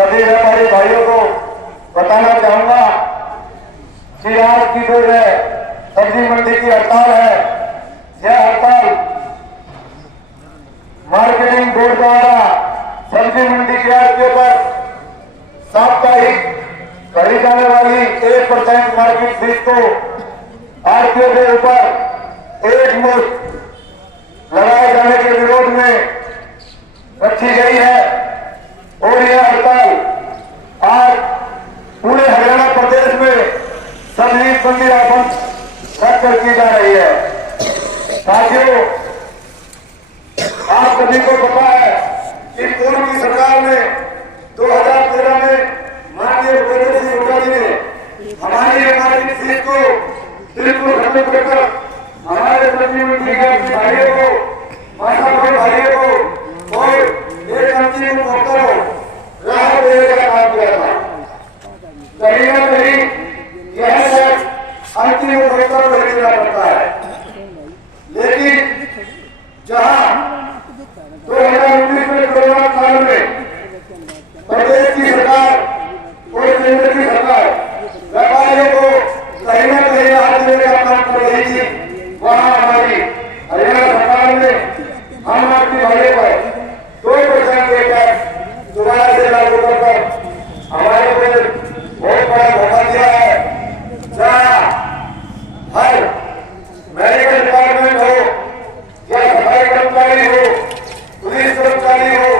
सभी व्यापारी भाइयों को बताना चाहूंगा कि आज की जो है सब्जी मंडी की हड़ताल है, यह हड़ताल मार्केटिंग बोर्ड द्वारा सब्जी मंडी के आड़तियों पर साप्ताहिक भरी जाने वाली 1% मार्केट फीस को आड़तियों के ऊपर एक मुश्त लगाए जाने के विरोध में रखी गई है और यह हड़ताल आज पूरे हरियाणा प्रदेश में सब्जी मंडी बंद रखकर की जा रही है। साथियों, आप सभी को पता है कि पूर्व की सरकार ने 2013 में माननीय मुख्यमंत्री शिवराज जी ने हमारी सीट को बिल्कुल खत्म कर हमारे सब्जी मंडी के भाइयों को, माता भाइयों को और एक अंतिम मौका राहत देने का काम किया था। कहीं ना कहीं यह अंतिम मौका देना पड़ता है, लेकिन जहां 2019 में कोरोना काल में प्रदेश की सरकार और केंद्र की सरकार व्यापारियों को कहीं न कहीं राहत देने का काम कर रही थी, वहां हमारी हरियाणा सरकार ने आम आदमी भाइयों पर 2% के टैक्स दोबारा से लागू कर हमारे को बहुत बड़ा धोखा दिया है। जहां हर मेडिकल डिपार्टमेंट हो या सफाई कर्मचारी हो, पुलिस कर्मचारी हो,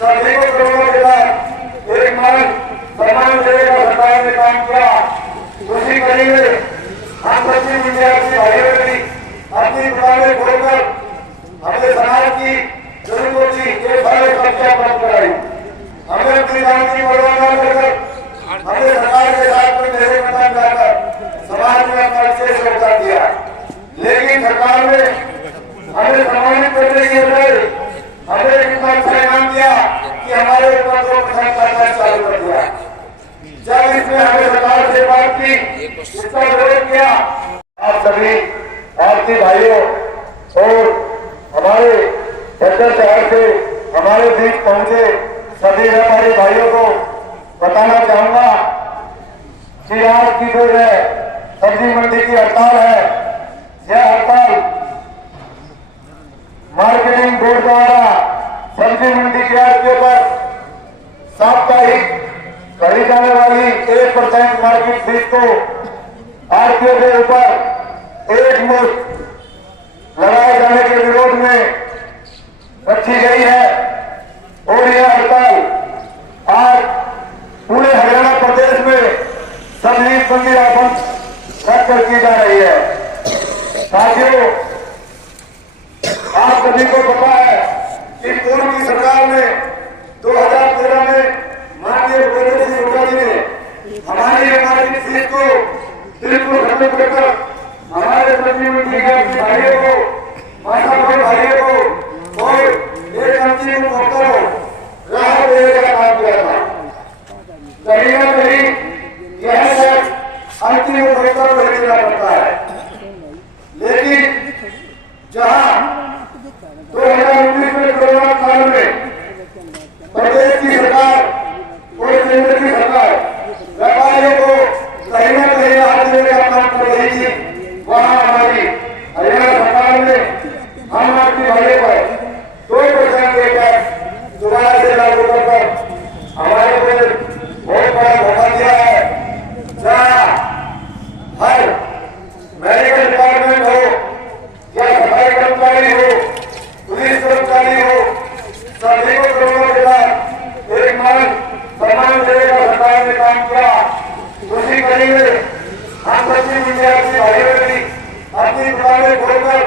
सभी को कोरोना के बाद एक मान सम्मान देने का सरकार ने काम किया। उसी कड़ी में हम सब्जी मंडी के भाइयों ने भी अपनी दुकानें खोलकर हमें समाज की जरूरतों की सारे समस्या प्राप्त कराई। हमें अपनी जान की परवाह न कर हमें सरकार के साथ में मेरे मैदान जाकर समाज में अपना विशेष योगदान दिया, लेकिन सरकार ने हमें सम्मानित करने के लिए हमें इतना अच्छा इनाम दिया कि हमारे ऊपर 2% का टैक्स चालू कर दिया। जब इसमें हमें सरकार से बात की, इसका विरोध किया, आप सभी भारतीय भाइयों और हमारे बच्चर शहर से हमारे बीच पहुंचे सभी व्यापारी भाइयों को बताना चाहूंगा कि आज की जो है सब्जी मंडी की हड़ताल है, यह हड़ताल मार्केटिंग बोर्ड द्वारा सब्जी मंडी के आड़तियों पर साप्ताहिक भरी जाने वाली 1% मार्केट फीस को आड़तियों के ऊपर एक मुश्त लगाए जाने के विरोध में रखी गई है और यह हड़ताल आज पूरे हरियाणा प्रदेश में सब्जी मंडी बंद रखकर की जा रही है। साथियों, आप सभी को पता है कि पूर्व की सरकार ने 2013 में माननीय मुख्यमंत्री शिवराज जी ने हमारी सीट को बिल्कुल खत्म कर हमारे सब्जी मंडी के भाइयों को, माता भाइयों को और एक अंतिम मौका राहत देने का काम किया था। कहीं ना कहीं यह अंतिम मौका देना पड़ता है, लेकिन जहां 2019 में कोरोना काल में प्रदेश की सरकार और केंद्र की सरकार व्यापारियों को कहीं न कहीं राहत देने का काम कर रही थी, वहां हमारी हरियाणा सरकार ने आम आदमी भाइयों पर 2% के टैक्स दोबारा से लागू कर हमारे को बहुत बड़ा धोखा दिया है। जहां हर मेडिकल डिपार्टमेंट हो या सफाई कर्मचारी हो, पुलिस कर्मचारी हो, सभी को कोरोना के बाद एक मान सम्मान देने का सरकार ने काम किया। उसी कड़ी में हम सब्जी मंडी के भाइयों ने भी अपनी दुकानें खोलकर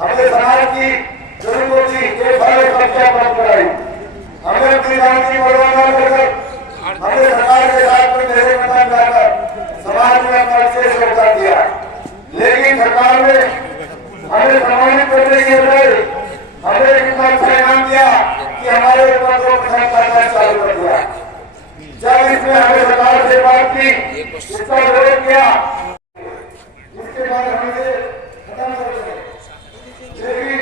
हमें समाज की जरूरतों की सारे समस्या प्राप्त कराई। हमें अपनी जान की परवाह न कर हमें सरकार के साथ में मेरे मैदान जाकर समाज में अपना विशेष योगदान दिया, लेकिन सरकार ने हमें सम्मानित करने के लिए हमें इतना अच्छा इनाम दिया कि हमारे ऊपर 2% का टैक्स चालू कर दिया। जब इसमें हमें सरकार से बात की, इसका विरोध किया, इसके बाद हमें खत्म कर दिया, लेकिन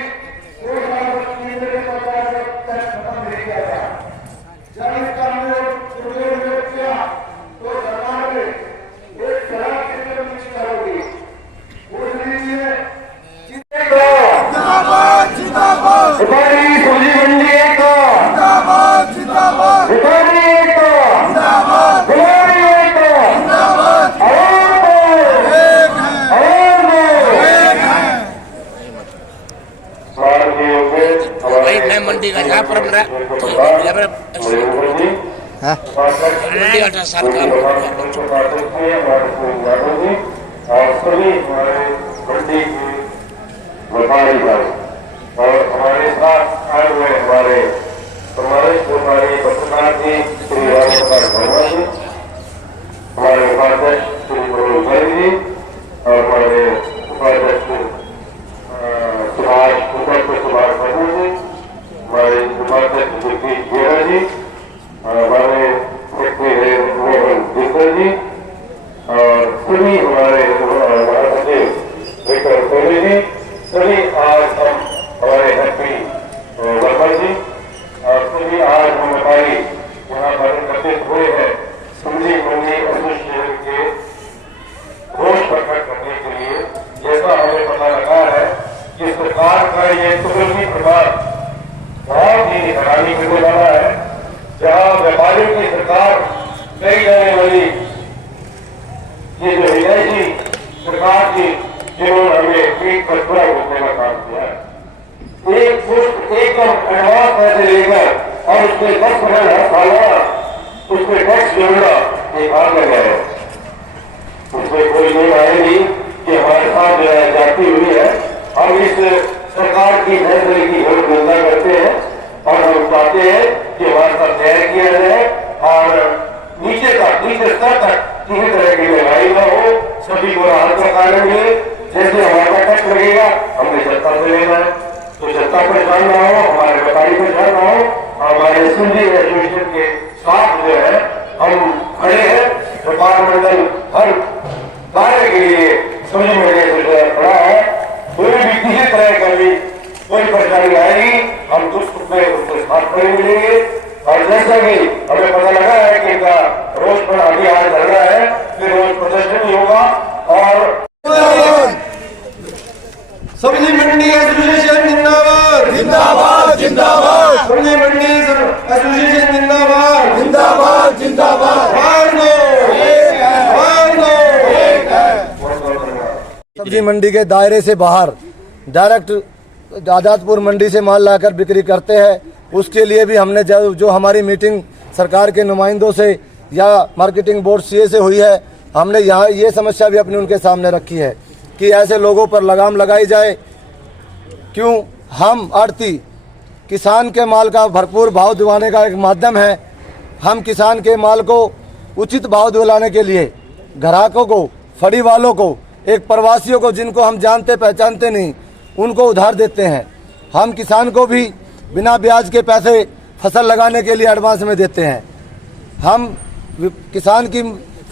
खत्म नहीं किया गया। जब इस कानून और सभी हमारे मंडी के व्यापारी भाई और हमारे साथ आए हुए हमारे पत्रकार जी श्री रामकुमार वर्मा जी, हमारे उपाध्यक्ष श्री मनोज भाई जी और हमारे उपाध्यक्ष सुभाष वर्मा जी, हमारे उपाध्यक्ष जगदीश गेरा जी, हमारे सेक्रेटरी मोहन जिकर जी और सभी हमारे महासचिव विक्रम कोहली जी, सभी आज हम हमारे हैप्पी वर्मा जी और सभी आज हम व्यापारी यहाँ पर एकत्रित हुए हैं सब्जी मंडी एसोसिएशन के रोष प्रकट करने के लिए। जैसा हमें पता लगा है कि सरकार का ये तुगलकी प्रभाव बहुत ही हैरानी करने वाला है, जहाँ व्यापारियों की सरकार कई जाने वाली ये जो विदेशी सरकार थी जिन्होंने हमें पीठ पर पूरा घूमने का काम किया है, एकदम एडवांस पैसे लेकर और उसके 10% हर साल उसमें टैक्स जोड़ना एक आग लगा है। उसमें कोई नहीं आएगी कि हमारे साथ जो है जाती हुई है। हम इस सरकार की फैसले की घोर निंदा करते हैं और हम चाहते हैं कि हमारे साथ न्याय किया जाए और नीचे स्तर तक किसी तरह की लड़ाई न हो, सभी को राहत का कारण मिले। जैसे हमारा टैक्स लगेगा हमने जनता से लेना है, तो जनता परेशान ना हो, हमारे व्यापारी परेशान ना हो। हमारे सब्जी एसोसिएशन के साथ जो है हम खड़े हैं। व्यापार मंडल हर कार्य के लिए सब्जी मंडी एसोसिएशन खड़ा है। कोई भी किसी तरह का भी कोई परेशानी आएगी हम दुष्ट में उसके साथ खड़े मिलेंगे। और जैसा कि हमें पता लगा है कि इनका रोज पर अभी आज चल रहा है, फिर रोज प्रदर्शन ही होगा। और सब्जी मंडी एसोसिएशन जिंदाबाद जिंदाबाद जिंदाबाद, सब्जी मंडी एसोसिएशन जिंदाबाद जिंदाबाद जिंदाबाद। सब्जी मंडी के दायरे से बाहर डायरेक्ट आजादपुर मंडी से माल लाकर बिक्री करते हैं, उसके लिए भी हमने जो हमारी मीटिंग सरकार के नुमाइंदों से या मार्केटिंग बोर्ड सीए से हुई है, हमने यहाँ ये समस्या भी अपनी उनके सामने रखी है कि ऐसे लोगों पर लगाम लगाई जाए। क्यों? हम आड़ती किसान के माल का भरपूर भाव दिलाने का एक माध्यम है। हम किसान के माल को उचित भाव दिलाने के लिए ग्राहकों को, फड़ी वालों को, एक प्रवासियों को जिनको हम जानते पहचानते नहीं, उनको उधार देते हैं। हम किसान को भी बिना ब्याज के पैसे फसल लगाने के लिए एडवांस में देते हैं। हम किसान की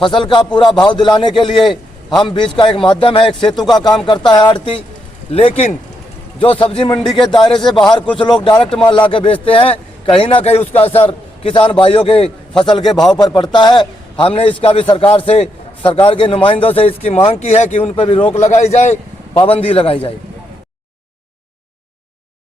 फसल का पूरा भाव दिलाने के लिए हम बीच का एक माध्यम है, एक सेतु का काम करता है आड़ती। लेकिन जो सब्जी मंडी के दायरे से बाहर कुछ लोग डायरेक्ट माल ला के बेचते हैं, कहीं ना कहीं उसका असर किसान भाइयों के फसल के भाव पर पड़ता है। हमने इसका भी सरकार के नुमाइंदों से इसकी मांग की है कि उन पर भी रोक लगाई जाए, पाबंदी लगाई जाए।